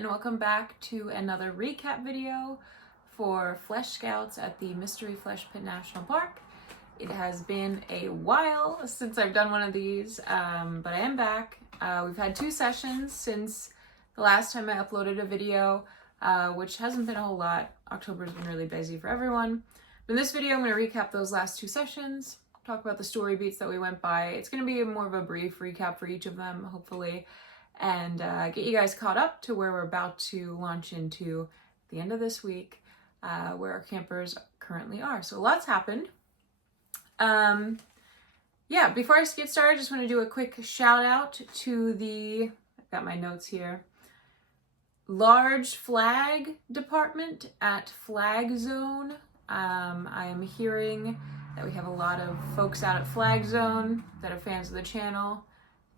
and welcome back to another recap video for Flesh Scouts at the Mystery Flesh Pit National Park. It has been a while since I've done one of these, but I am back. We've had 2 sessions since the last time I uploaded a video, which hasn't been a whole lot. October's been really busy for everyone. But in this video, I'm going to recap those last 2 sessions, talk about the story beats that we went by. It's going to be more of a brief recap for each of them, hopefully, and get you guys caught up to where we're about to launch into the end of this week, where our campers currently are. So lots happened. Yeah, before I get started, I just want to do a quick shout out to the, I've got my notes here, large flag department at Flag Zone. I am hearing that we have a lot of folks out at Flag Zone that are fans of the channel.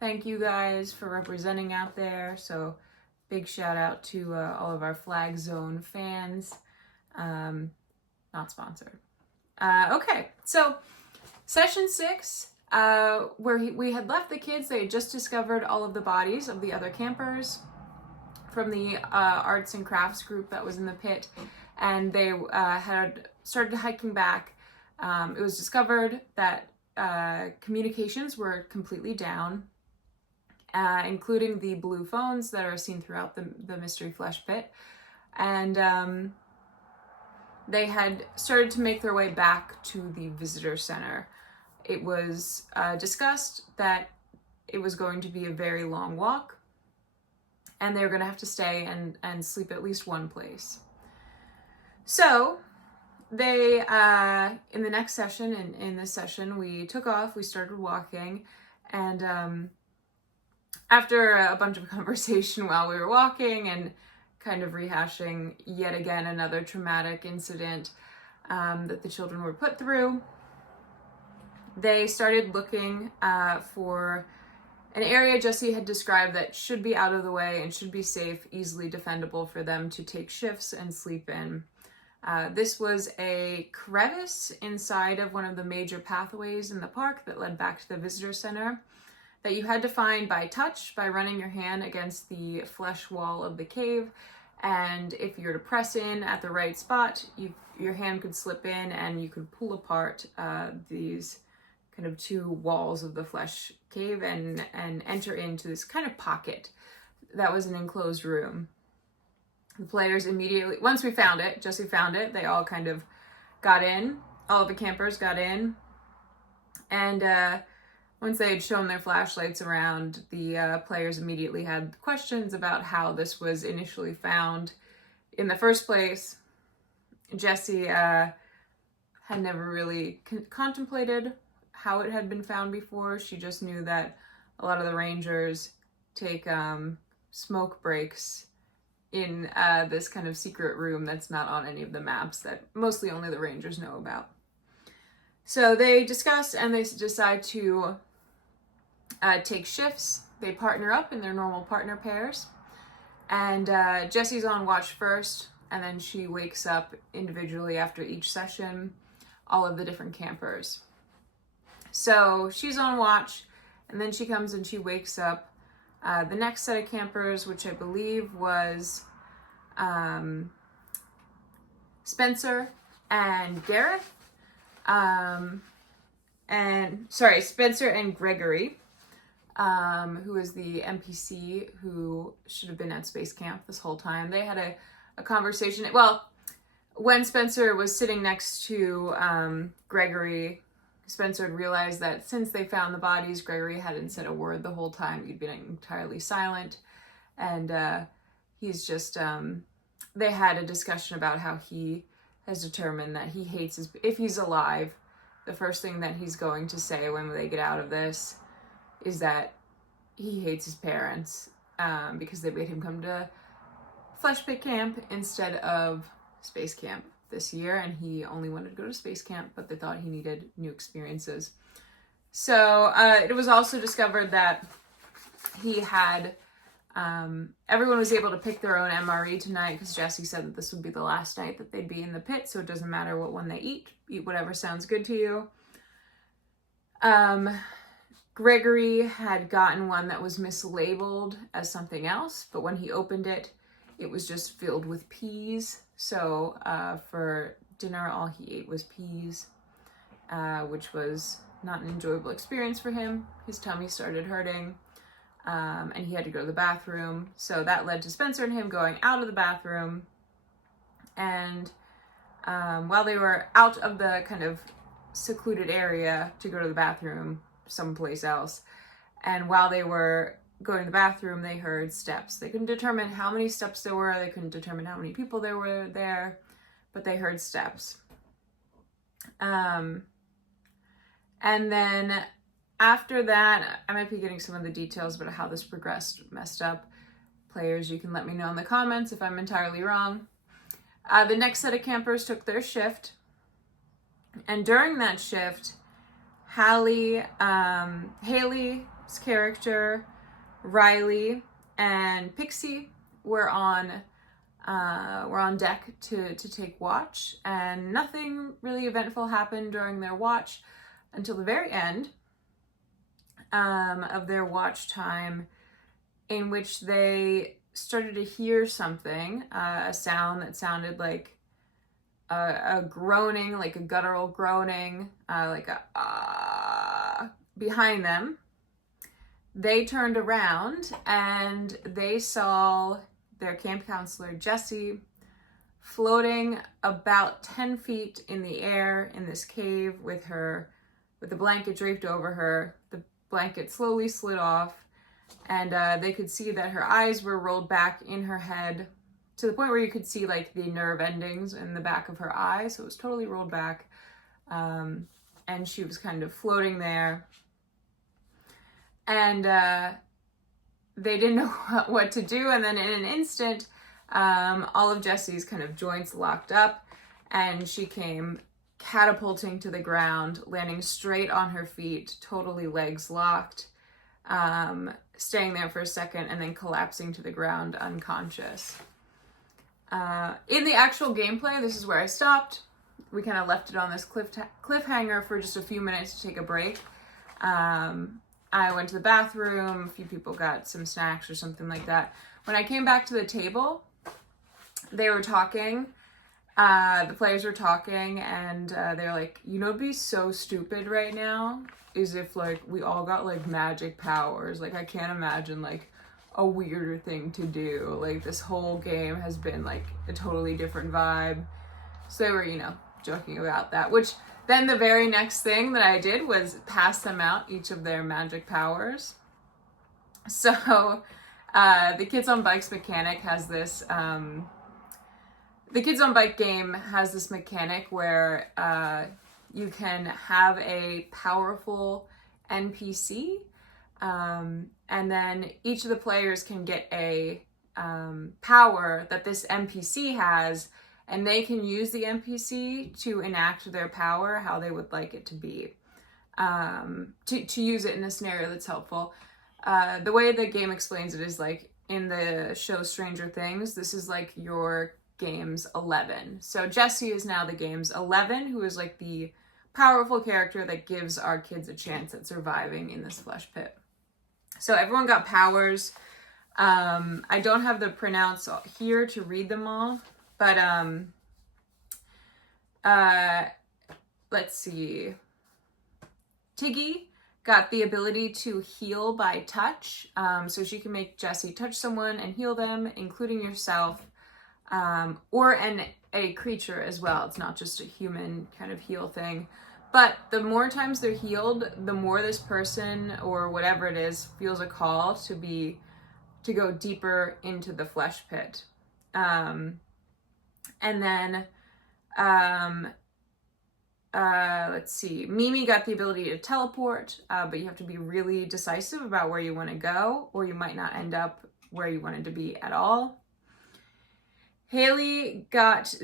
Thank you guys for representing out there. So big shout out to all of our Flag Zone fans. Not sponsored. Okay, so session 6, where we had left the kids, they had just discovered all of the bodies of the other campers from the arts and crafts group that was in the pit, and they had started hiking back. It was discovered that communications were completely down, including the blue phones that are seen throughout the Mystery Flesh Pit. And they had started to make their way back to the visitor center. It was discussed that it was going to be a very long walk, and they were going to have to stay and sleep at least one place. So they, in the next session, in this session, we took off, we started walking, and after a bunch of conversation while we were walking and kind of rehashing yet again another traumatic incident that the children were put through, they started looking for an area Jesse had described that should be out of the way and should be safe, easily defendable for them to take shifts and sleep in. This was a crevice inside of one of the major pathways in the park that led back to the visitor center that you had to find by touch, by running your hand against the flesh wall of the cave. And if you were to press in at the right spot, your hand could slip in and you could pull apart these kind of 2 walls of the flesh cave and enter into this kind of pocket that was an enclosed room. The players immediately, once we found it, Jesse found it, they all kind of got in, all of the campers got in, and once they had shown their flashlights around, the players immediately had questions about how this was initially found in the first place. Jesse had never really contemplated how it had been found before. She just knew that a lot of the rangers take smoke breaks in this kind of secret room that's not on any of the maps that mostly only the rangers know about. So they discuss and they decide to take shifts. They partner up in their normal partner pairs, and Jesse's on watch first, and then she wakes up individually after each session, all of the different campers. So she's on watch, and then she comes and she wakes up the next set of campers, which I believe was Spencer and Gareth, Spencer and Gregory, who is the NPC who should have been at space camp this whole time. They had a conversation. Well, when Spencer was sitting next to Gregory, Spencer had realized that since they found the bodies, Gregory hadn't said a word the whole time. He'd been entirely silent. And he's just, they had a discussion about how he has determined that he hates if he's alive, the first thing that he's going to say when they get out of this is that he hates his parents because they made him come to Flesh Pit Camp instead of space camp this year, and he only wanted to go to space camp, but they thought he needed new experiences. So it was also discovered that he had, everyone was able to pick their own MRE tonight because Jesse said that this would be the last night that they'd be in the pit, so it doesn't matter what one they eat whatever sounds good to you. Gregory had gotten one that was mislabeled as something else, but when he opened it, it was just filled with peas. So for dinner, all he ate was peas, which was not an enjoyable experience for him. His tummy started hurting, and he had to go to the bathroom. So that led to Spencer and him going out of the bathroom. And while they were out of the kind of secluded area to go to the bathroom someplace else, and while they were going to the bathroom, they heard steps. They couldn't determine how many steps there were. They couldn't determine how many people there were there, but they heard steps. And then after that, I might be getting some of the details about how this progressed messed up. Players, you can let me know in the comments if I'm entirely wrong. The next set of campers took their shift. And during that shift, Haley's character, Riley, and Pixie were on deck to take watch, and nothing really eventful happened during their watch until the very end of their watch time, in which they started to hear something, a sound that sounded like a groaning, like a guttural groaning, like a behind them. They turned around and they saw their camp counselor, Jessie, floating about 10 feet in the air in this cave with the blanket draped over her. The blanket slowly slid off, and they could see that her eyes were rolled back in her head to the point where you could see like the nerve endings in the back of her eye. So it was totally rolled back. And she was kind of floating there. And they didn't know what to do. And then in an instant, all of Jessie's kind of joints locked up, and she came catapulting to the ground, landing straight on her feet, totally legs locked, staying there for a second, and then collapsing to the ground unconscious. In the actual gameplay, this is where I stopped. We kind of left it on this cliffhanger for just a few minutes to take a break. I went to the bathroom, a few people got some snacks or something like that. When I came back to the table, they were talking, the players were talking, and they were like, you know, it'd be so stupid right now is if like we all got like magic powers. Like I can't imagine like a weirder thing to do. Like this whole game has been like a totally different vibe. So they were, you know, joking about that, which then the very next thing that I did was pass them out each of their magic powers. So the Kids on Bikes mechanic has this, the Kids on Bike game has this mechanic where you can have a powerful NPC, and then each of the players can get a power that this NPC has, and they can use the NPC to enact their power how they would like it to be, to use it in a scenario that's helpful. The way the game explains it is like in the show Stranger Things, this is like your game's 11. So Jessie is now the game's 11, who is like the powerful character that gives our kids a chance at surviving in this flesh pit. So everyone got powers. I don't have the printouts here to read them all, but let's see. Tiggy got the ability to heal by touch. So she can make Jessie touch someone and heal them, including yourself, or a creature as well. It's not just a human kind of heal thing. But the more times they're healed, the more this person or whatever it is feels a call to go deeper into the flesh pit. And then let's see, Mimi got the ability to teleport, but you have to be really decisive about where you want to go, or you might not end up where you wanted to be at all. Haley got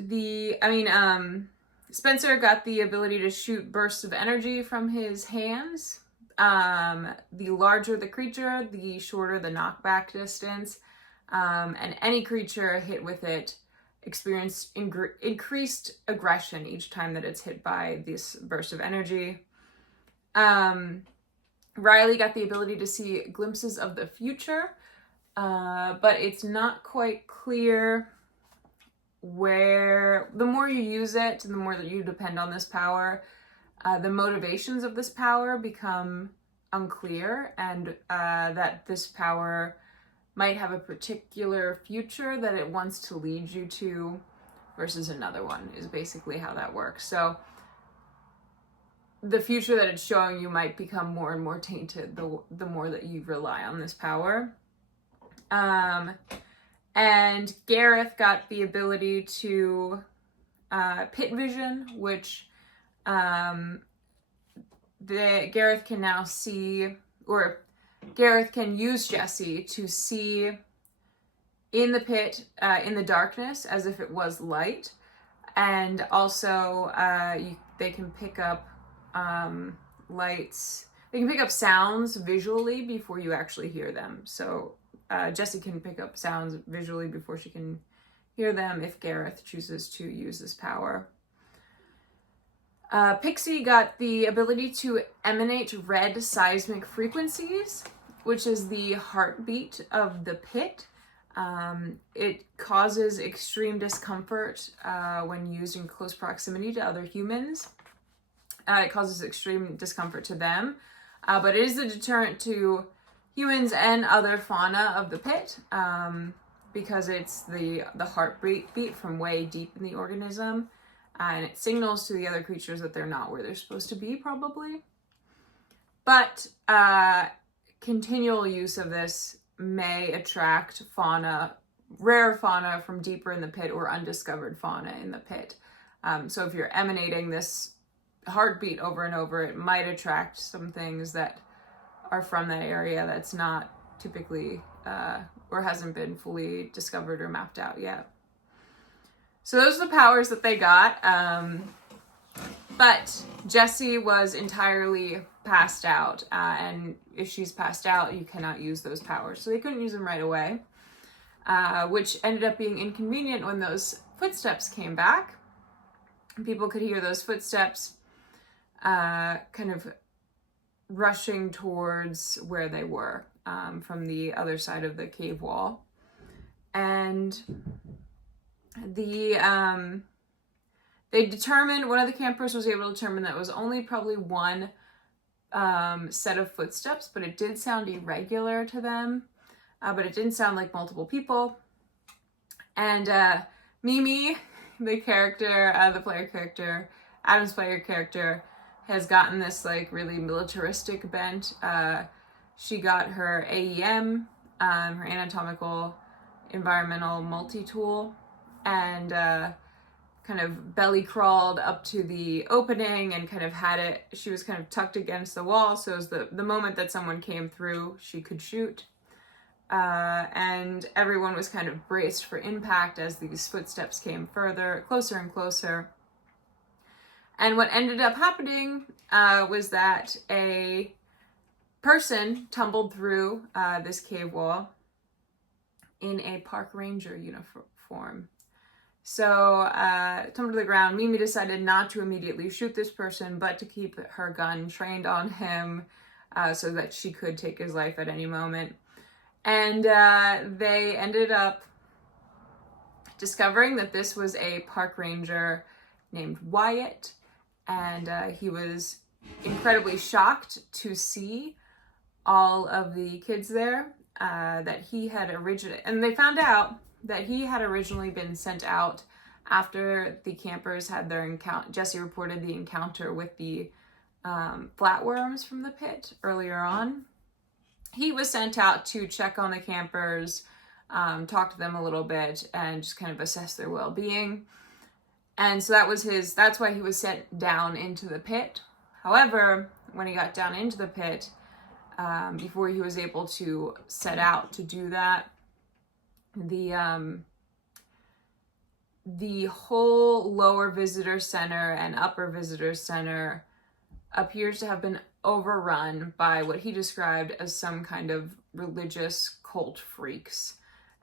Spencer got the ability to shoot bursts of energy from his hands. The larger the creature, the shorter the knockback distance, and any creature hit with it experienced increased aggression each time that it's hit by this burst of energy. Riley got the ability to see glimpses of the future. but it's not quite clear where, the more you use it, the more that you depend on this power, the motivations of this power become unclear, and that this power might have a particular future that it wants to lead you to versus another one, is basically how that works. So the future that it's showing you might become more and more tainted the more that you rely on this power. And Gareth got the ability to pit vision, which Gareth can now see, or Gareth can use Jesse to see in the pit, in the darkness, as if it was light. And also they can pick up lights. They can pick up sounds visually before you actually hear them. So Jessie can pick up sounds visually before she can hear them if Gareth chooses to use this power. Pixie got the ability to emanate red seismic frequencies, which is the heartbeat of the pit. It causes extreme discomfort when used in close proximity to other humans. It causes extreme discomfort to them, but it is a deterrent to humans and other fauna of the pit, because it's the heartbeat from way deep in the organism, and it signals to the other creatures that they're not where they're supposed to be, probably. But continual use of this may attract fauna, rare fauna from deeper in the pit, or undiscovered fauna in the pit. So if you're emanating this heartbeat over and over, it might attract some things that are from that area that's not typically or hasn't been fully discovered or mapped out yet. So those are the powers that they got. But Jessie was entirely passed out, and if she's passed out, you cannot use those powers. So they couldn't use them right away, which ended up being inconvenient when those footsteps came back. People could hear those footsteps kind of rushing towards where they were from the other side of the cave wall. And they determined, one of the campers was able to determine that it was only probably one set of footsteps, but it did sound irregular to them, but it didn't sound like multiple people. And Mimi, the character, the player character, Adam's player character, has gotten this like really militaristic bent. She got her AEM, her anatomical environmental multi-tool, and kind of belly crawled up to the opening and kind of had it, she was kind of tucked against the wall, so as the moment that someone came through, she could shoot. And everyone was kind of braced for impact as these footsteps came closer and closer. And what ended up happening was that a person tumbled through this cave wall in a park ranger uniform. So tumbled to the ground. Mimi decided not to immediately shoot this person, but to keep her gun trained on him so that she could take his life at any moment. And they ended up discovering that this was a park ranger named Wyatt, and he was incredibly shocked to see all of the kids there, that he had originally, and they found out that he had originally been sent out after the campers had their encounter. Jessie reported the encounter with the flatworms from the pit earlier on. He was sent out to check on the campers, talk to them a little bit, and just kind of assess their well-being. And so that's why he was sent down into the pit. However, when he got down into the pit, before he was able to set out to do that, the whole lower visitor center and upper visitor center appears to have been overrun by what he described as some kind of religious cult freaks.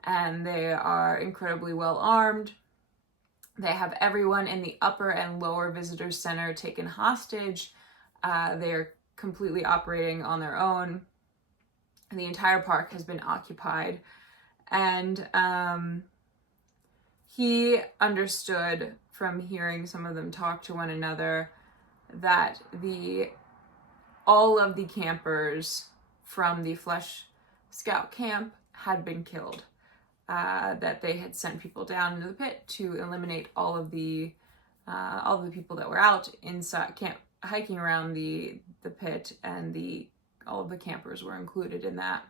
And they are incredibly well armed. They have everyone in the upper and lower visitor center taken hostage. They're completely operating on their own. And the entire park has been occupied. And he understood from hearing some of them talk to one another that all of the campers from the Flesh Scout camp had been killed. That they had sent people down into the pit to eliminate all of the people that were out inside camp hiking around the pit, and all of the campers were included in that.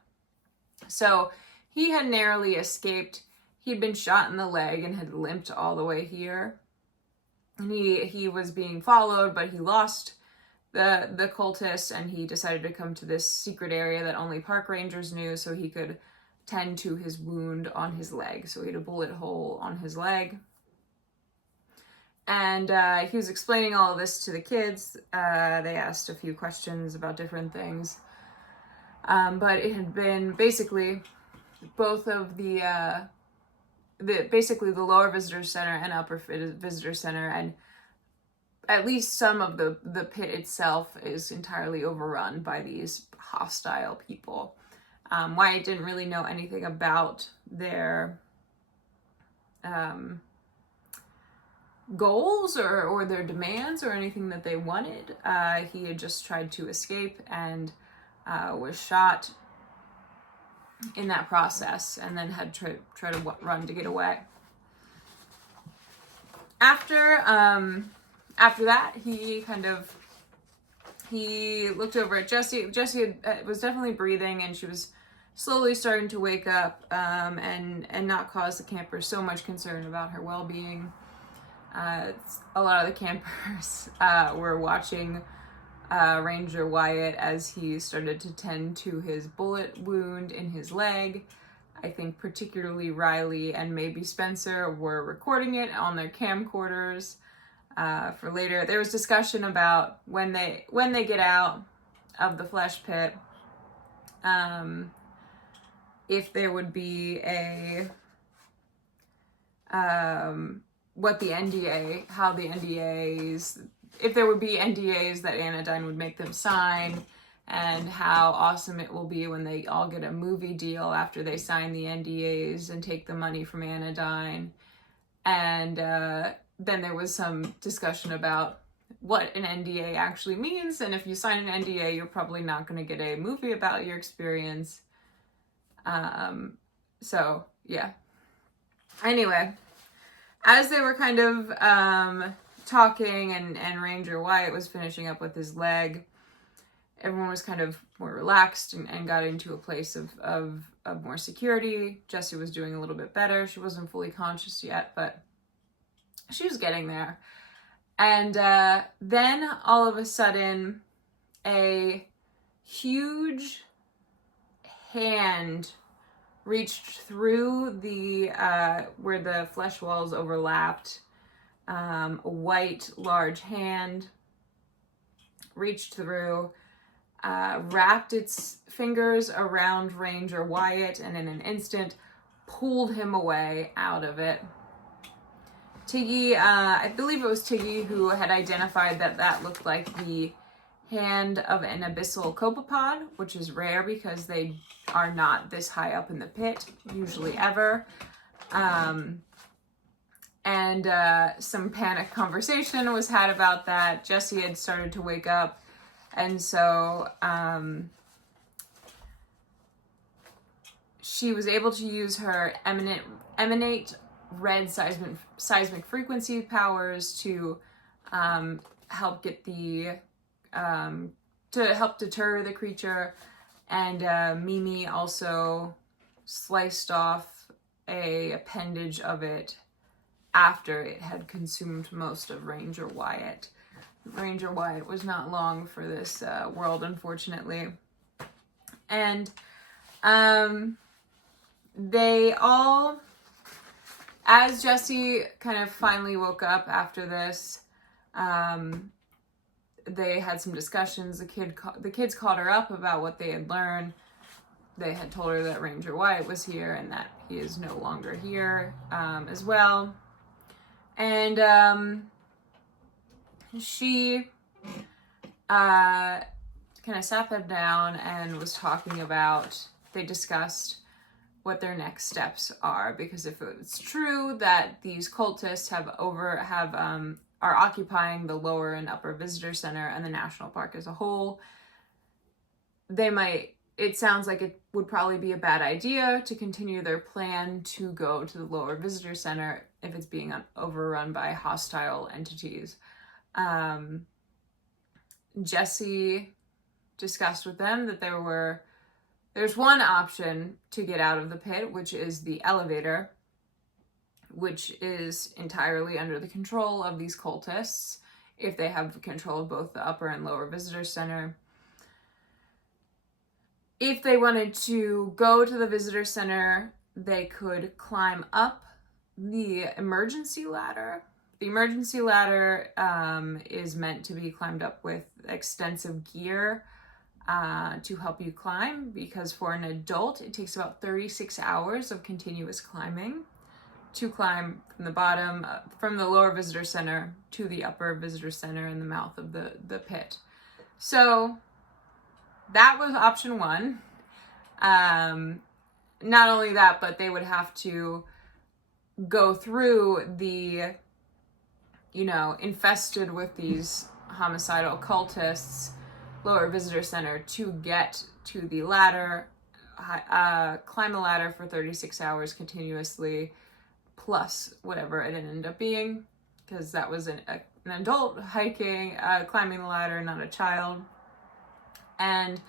So he had narrowly escaped. He'd been shot in the leg and had limped all the way here. And he was being followed, but he lost the cultists, and he decided to come to this secret area that only park rangers knew so he could tend to his wound on his leg. So he had a bullet hole on his leg. And he was explaining all of this to the kids. They asked a few questions about different things. But it had been basically both of the lower visitor center and upper visitor center, and at least some of the pit itself is entirely overrun by these hostile people. Wyatt didn't really know anything about their goals or their demands or anything that they wanted. He had just tried to escape and was shot in that process, and then had to try to run to get away. After that, he looked over at Jessie. Jessie was definitely breathing, and she was slowly starting to wake up, and not cause the campers so much concern about her well-being. A lot of the campers were watching Ranger Wyatt as he started to tend to his bullet wound in his leg. I think particularly Riley and maybe Spencer were recording it on their camcorders for later. There was discussion about when they get out of the flesh pit, if there would be if there would be NDAs that Anodyne would make them sign, and how awesome it will be when they all get a movie deal after they sign the NDAs and take the money from Anodyne. And then there was some discussion about what an NDA actually means, and if you sign an NDA, you're probably not going to get a movie about your experience. So, yeah. Anyway, as they were kind of talking and Ranger Wyatt was finishing up with his leg, everyone was kind of more relaxed and got into a place of more security. Jessie was doing a little bit better. She wasn't fully conscious yet, but she was getting there. And then all of a sudden, a huge hand reached through the where the flesh walls overlapped. A white, large hand reached through, wrapped its fingers around Ranger Wyatt, and in an instant pulled him away out of it. Tiggy, I believe it was Tiggy who had identified that looked like the hand of an abyssal copepod, which is rare because they are not this high up in the pit, usually ever. And some panic conversation was had about that. Jessie had started to wake up, and so she was able to use her emanate red seismic frequency powers to help get to help deter the creature. And Mimi also sliced off a appendage of it after it had consumed most of Ranger Wyatt. Ranger Wyatt was not long for this world, unfortunately. And they all, as Jessie kind of finally woke up after this, they had some discussions. The kids called her up about what they had learned. They had told her that Ranger Wyatt was here and that he is no longer here as well. And she kind of sat them down and was talking about, they discussed what their next steps are, because if it's true that these cultists are occupying the lower and upper visitor center and the national park as a whole, it sounds like it would probably be a bad idea to continue their plan to go to the lower visitor center if it's being overrun by hostile entities. Jesse discussed with them that there's one option to get out of the pit, which is the elevator, which is entirely under the control of these cultists, if they have control of both the upper and lower visitor center. If they wanted to go to the visitor center, they could climb up the emergency ladder. The emergency ladder is meant to be climbed up with extensive gear to help you climb, because for an adult, it takes about 36 hours of continuous climbing to climb from the bottom, from the lower visitor center to the upper visitor center in the mouth of the pit. So that was option one. Not only that, but they would have to go through the, infested with these homicidal cultists lower visitor center to get to the ladder, climb the ladder for 36 hours continuously, plus whatever it ended up being, because that was an adult climbing the ladder, not a child. And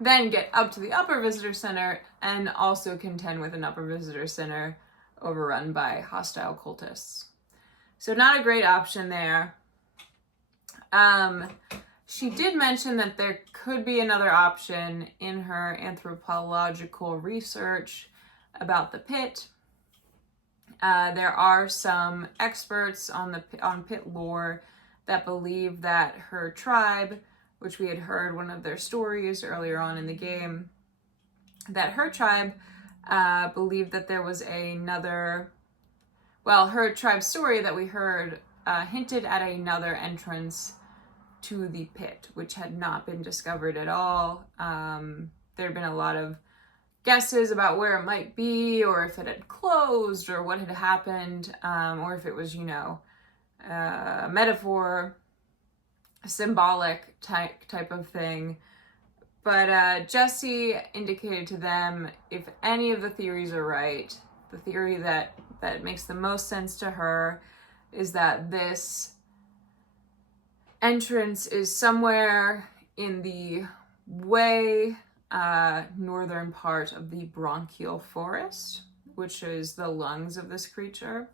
then get up to the upper visitor center and also contend with an upper visitor center overrun by hostile cultists. So not a great option there. She did mention that there could be another option in her anthropological research about the pit. There are some experts on pit lore that believe that her tribe, which we had heard one of their stories earlier on in the game, that her tribe believed that there was her tribe's story that we heard hinted at another entrance to the pit, which had not been discovered at all. There had been a lot of guesses about where it might be, or if it had closed, or what had happened, or if it was, a metaphor, a symbolic type of thing. But Jesse indicated to them, if any of the theories are right, the theory that makes the most sense to her is that this entrance is somewhere in the way northern part of the bronchial forest, which is the lungs of this creature.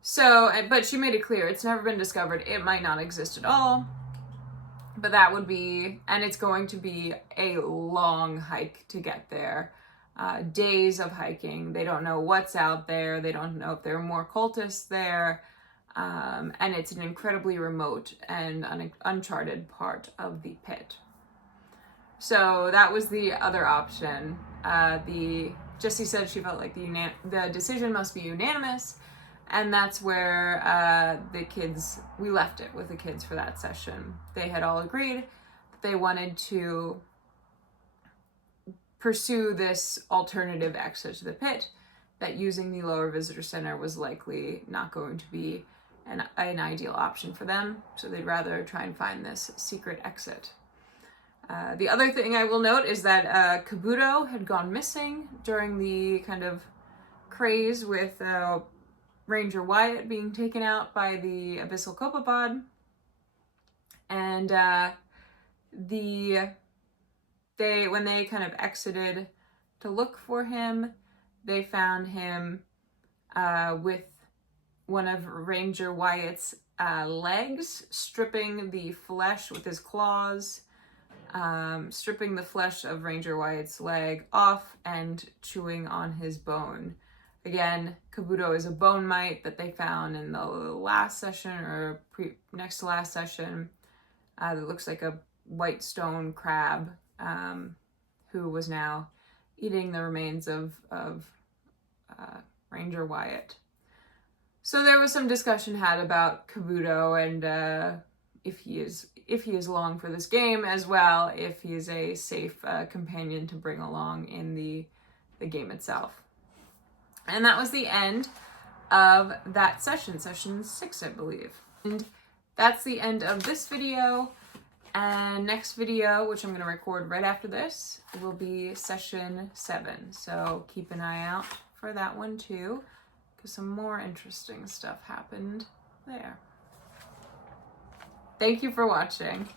So, but she made it clear it's never been discovered. It might not exist at all, but that would be, and it's going to be a long hike to get there. Days of hiking. They don't know what's out there. They don't know if there are more cultists there. And it's an incredibly remote and uncharted part of the pit. So that was the other option. Jessie said she felt like the decision must be unanimous, and that's where we left it with the kids for that session. They had all agreed that they wanted to pursue this alternative exit to the pit, that using the lower visitor center was likely not going to be an ideal option for them, so they'd rather try and find this secret exit. The other thing I will note is that Kabuto had gone missing during the kind of craze with Ranger Wyatt being taken out by the Abyssal Copepod. And when they kind of exited to look for him, they found him with one of Ranger Wyatt's legs, stripping the flesh with his claws, stripping the flesh of Ranger Wyatt's leg off and chewing on his bone. Again, Kabuto is a bone mite that they found in the last session, or next to last session, that looks like a white stone crab, who was now eating the remains of Ranger Wyatt. So there was some discussion had about Kabuto and if he is long for this game, as well if he is a safe companion to bring along in the the game itself. And that was the end of that session 6, I believe. And that's the end of this video. And next video, which I'm going to record right after this, will be session 7. So keep an eye out for that one too, because some more interesting stuff happened there. Thank you for watching.